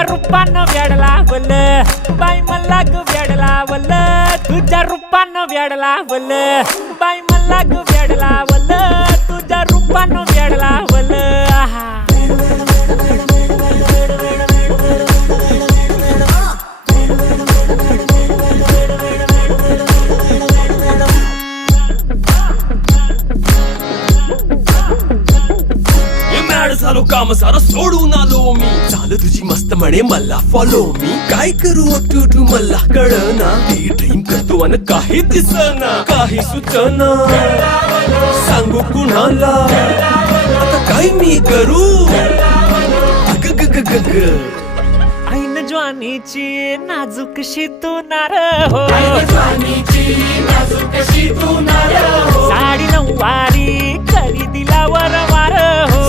तुझ्या रूपानं वेड लावल बाई मला ग वेड लावल तुझ्या रूपानं वेड लावल बाई मला ग वेड लावल तुझ्या रूपानं वेड लावल आहा झालो काम सारं सोडून आलो मी झालं तुझी मस्त म्हणे मला फॉलो मी काय करू टू मला कळना ती ड्रीम करतो अन काही दिसना काही सुचना सांगू कुणाला आता काय मी करू ग ग ग ग ग ऐन ज्वानीची नाजूकशी तू नार हो साडी नऊवारी करी दिला वर वार हो